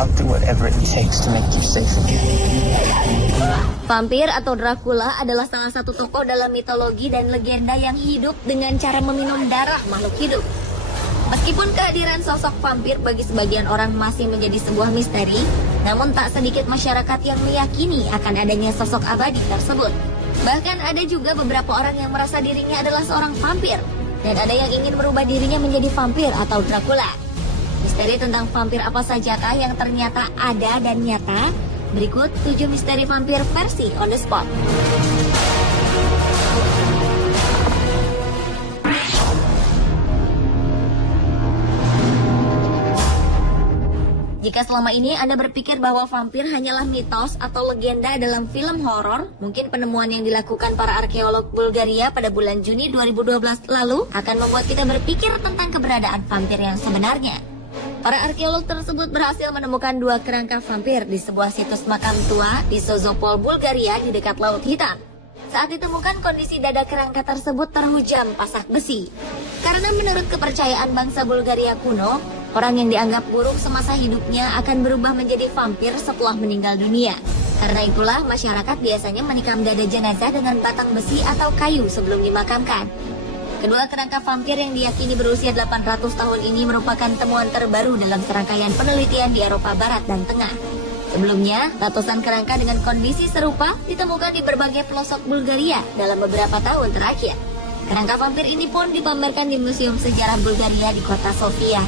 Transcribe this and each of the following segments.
I'll do whatever it takes to make you safe again. Vampir atau Dracula adalah salah satu tokoh dalam mitologi dan legenda yang hidup dengan cara meminum darah makhluk hidup. Meskipun kehadiran sosok vampir bagi sebagian orang masih menjadi sebuah misteri, namun tak sedikit masyarakat yang meyakini akan adanya sosok abadi tersebut. Bahkan ada juga beberapa orang yang merasa dirinya adalah seorang vampir, dan ada yang ingin merubah dirinya menjadi vampir atau Dracula. Misteri tentang vampir apa sajakah yang ternyata ada dan nyata? Berikut 7 misteri vampir versi On The Spot. Jika selama ini Anda berpikir bahwa vampir hanyalah mitos atau legenda dalam film horor, mungkin penemuan yang dilakukan para arkeolog Bulgaria pada bulan Juni 2012 lalu akan membuat kita berpikir tentang keberadaan vampir yang sebenarnya. Para arkeolog tersebut berhasil menemukan 2 kerangka vampir di sebuah situs makam tua di Sozopol, Bulgaria di dekat Laut Hitam. Saat ditemukan, kondisi dada kerangka tersebut terhujam pasak besi. Karena menurut kepercayaan bangsa Bulgaria kuno, orang yang dianggap buruk semasa hidupnya akan berubah menjadi vampir setelah meninggal dunia. Karena itulah masyarakat biasanya menikam dada jenazah dengan batang besi atau kayu sebelum dimakamkan. Kedua kerangka vampir yang diyakini berusia 800 tahun ini merupakan temuan terbaru dalam serangkaian penelitian di Eropa Barat dan Tengah. Sebelumnya, ratusan kerangka dengan kondisi serupa ditemukan di berbagai pelosok Bulgaria dalam beberapa tahun terakhir. Kerangka vampir ini pun dipamerkan di Museum Sejarah Bulgaria di kota Sofia.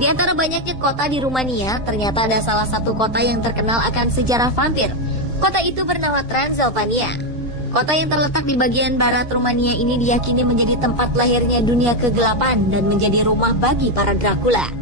Di antara banyaknya kota di Rumania, ternyata ada salah satu kota yang terkenal akan sejarah vampir. Kota itu bernama Transilvania. Kota yang terletak di bagian barat Rumania ini diyakini menjadi tempat lahirnya dunia kegelapan dan menjadi rumah bagi para Dracula.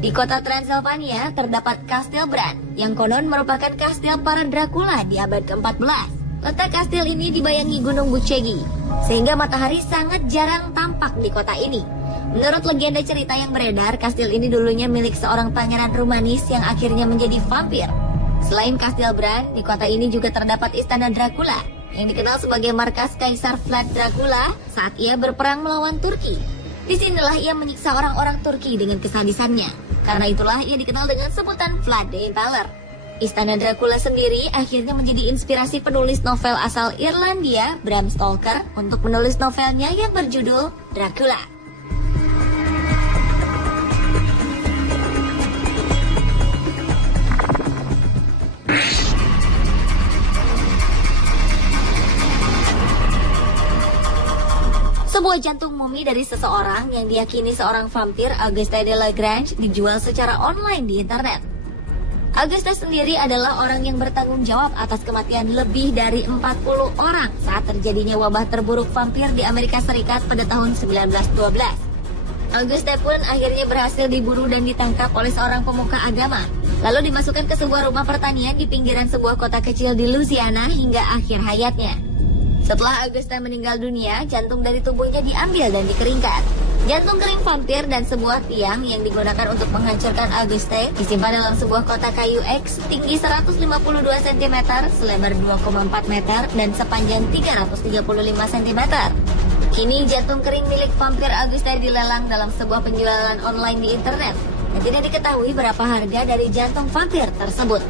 Di kota Transilvania terdapat Kastil Bran, yang konon merupakan kastil para Dracula di abad ke-14. Letak kastil ini dibayangi Gunung Bucegi, sehingga matahari sangat jarang tampak di kota ini. Menurut legenda cerita yang beredar, kastil ini dulunya milik seorang pangeran Rumanis yang akhirnya menjadi vampir. Selain Kastil Bran, di kota ini juga terdapat Istana Dracula, yang dikenal sebagai markas Kaisar Vlad Dracula saat ia berperang melawan Turki. Disinilah ia menyiksa orang-orang Turki dengan kesadisannya. Karena itulah ia dikenal dengan sebutan Vlad the Impaler. Istana Dracula sendiri akhirnya menjadi inspirasi penulis novel asal Irlandia, Bram Stoker, untuk menulis novelnya yang berjudul Dracula. Sebuah jantung mumi dari seseorang yang diyakini seorang vampir, Auguste de Lagrange, dijual secara online di internet. Auguste sendiri adalah orang yang bertanggung jawab atas kematian lebih dari 40 orang saat terjadinya wabah terburuk vampir di Amerika Serikat pada tahun 1912. Auguste pun akhirnya berhasil diburu dan ditangkap oleh seorang pemuka agama, lalu dimasukkan ke sebuah rumah pertanian di pinggiran sebuah kota kecil di Louisiana hingga akhir hayatnya. Setelah Auguste meninggal dunia, jantung dari tubuhnya diambil dan dikeringkan. Jantung kering vampir dan sebuah tiang yang digunakan untuk menghancurkan Auguste disimpan dalam sebuah kotak kayu X tinggi 152 cm, selebar 2,4 meter, dan sepanjang 335 cm. Kini jantung kering milik vampir Auguste dilelang dalam sebuah penjualan online di internet, dan tidak diketahui berapa harga dari jantung vampir tersebut.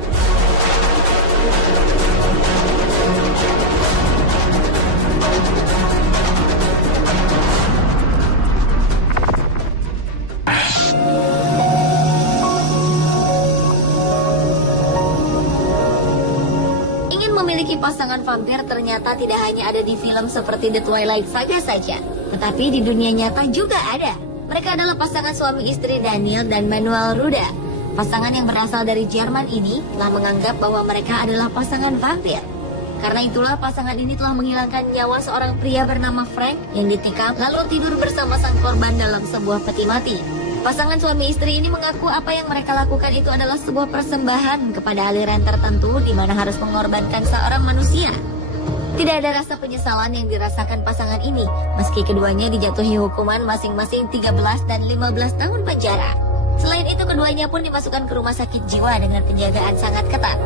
Memiliki pasangan vampir ternyata tidak hanya ada di film seperti The Twilight Saga saja, tetapi di dunia nyata juga ada. Mereka adalah pasangan suami istri Daniel dan Manuel Ruda. Pasangan yang berasal dari Jerman ini telah menganggap bahwa mereka adalah pasangan vampir. Karena itulah pasangan ini telah menghilangkan nyawa seorang pria bernama Frank yang ditikam lalu tidur bersama sang korban dalam sebuah peti mati. Pasangan suami istri ini mengaku apa yang mereka lakukan itu adalah sebuah persembahan kepada aliran tertentu di mana harus mengorbankan seorang manusia. Tidak ada rasa penyesalan yang dirasakan pasangan ini, meski keduanya dijatuhi hukuman masing-masing 13 dan 15 tahun penjara. Selain itu, keduanya pun dimasukkan ke rumah sakit jiwa dengan penjagaan sangat ketat.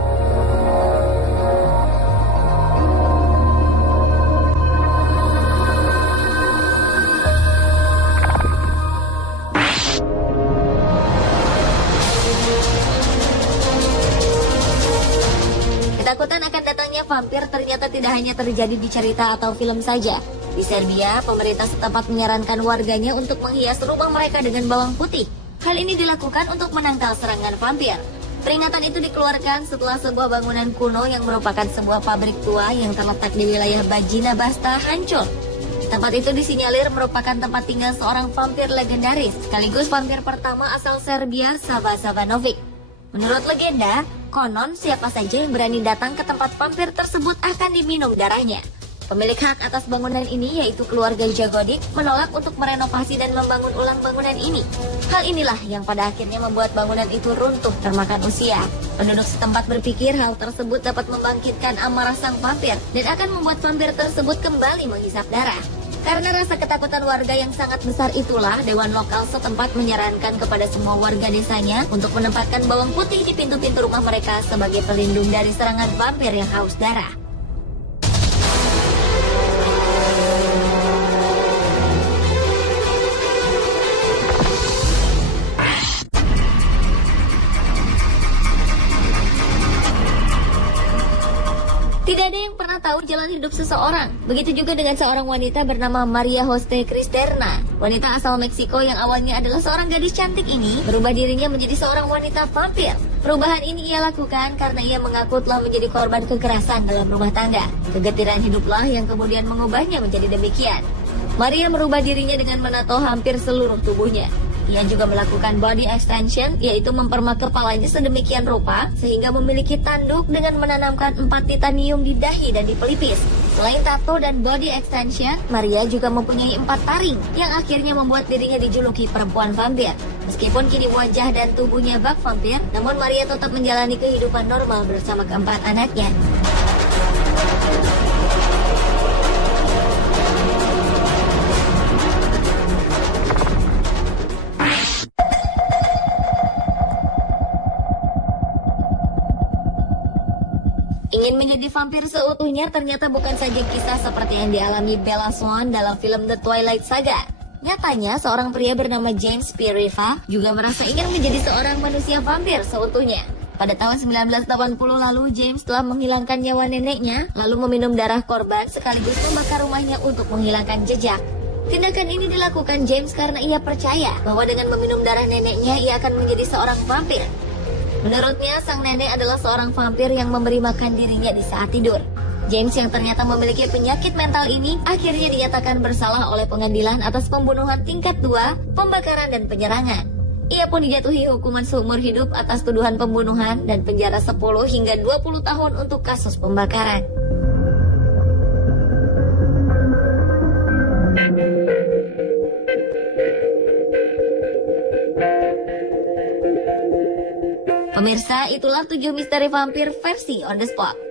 Peringatan akan datangnya vampir ternyata tidak hanya terjadi di cerita atau film saja. Di Serbia, pemerintah setempat menyarankan warganya untuk menghias rumah mereka dengan bawang putih. Hal ini dilakukan untuk menangkal serangan vampir. Peringatan itu dikeluarkan setelah sebuah bangunan kuno yang merupakan sebuah pabrik tua yang terletak di wilayah Bajina Basta hancur. Tempat itu disinyalir merupakan tempat tinggal seorang vampir legendaris, sekaligus vampir pertama asal Serbia, Sava Savanovic. Menurut legenda, konon siapa saja yang berani datang ke tempat vampir tersebut akan diminum darahnya. Pemilik hak atas bangunan ini, yaitu keluarga Jagodic, menolak untuk merenovasi dan membangun ulang bangunan ini. Hal inilah yang pada akhirnya membuat bangunan itu runtuh termakan usia. Penduduk setempat berpikir hal tersebut dapat membangkitkan amarah sang vampir dan akan membuat vampir tersebut kembali menghisap darah. Karena rasa ketakutan warga yang sangat besar itulah, Dewan Lokal setempat menyarankan kepada semua warga desanya untuk menempatkan bawang putih di pintu-pintu rumah mereka sebagai pelindung dari serangan vampir yang haus darah. Tidak ada yang pernah tahu jalan hidup seseorang. Begitu juga dengan seorang wanita bernama Maria Jose Cristerna. Wanita asal Meksiko yang awalnya adalah seorang gadis cantik ini berubah dirinya menjadi seorang wanita vampir. Perubahan ini ia lakukan karena ia mengaku telah menjadi korban kekerasan dalam rumah tangga. Kegetiran hiduplah yang kemudian mengubahnya menjadi demikian. Maria merubah dirinya dengan menato hampir seluruh tubuhnya. Ia juga melakukan body extension, yaitu mempermak kepalanya sedemikian rupa sehingga memiliki tanduk dengan menanamkan 4 titanium di dahi dan di pelipis. Selain tato dan body extension, Maria juga mempunyai 4 taring yang akhirnya membuat dirinya dijuluki perempuan vampir. Meskipun kini wajah dan tubuhnya bak vampir, namun Maria tetap menjalani kehidupan normal bersama keempat anaknya. Ingin menjadi vampir seutuhnya ternyata bukan saja kisah seperti yang dialami Bella Swan dalam film The Twilight Saga. Nyatanya, seorang pria bernama James P. Riva juga merasa ingin menjadi seorang manusia vampir seutuhnya. Pada tahun 1980 lalu, James telah menghilangkan nyawa neneknya, lalu meminum darah korban sekaligus membakar rumahnya untuk menghilangkan jejak. Tindakan ini dilakukan James karena ia percaya bahwa dengan meminum darah neneknya, ia akan menjadi seorang vampir. Menurutnya, sang nenek adalah seorang vampir yang memberi makan dirinya di saat tidur. James yang ternyata memiliki penyakit mental ini akhirnya dinyatakan bersalah oleh pengadilan atas pembunuhan tingkat 2, pembakaran dan penyerangan. Ia pun dijatuhi hukuman seumur hidup atas tuduhan pembunuhan dan penjara 10 hingga 20 tahun untuk kasus pembakaran. Pemirsa, itulah 7 misteri vampir versi on the spot.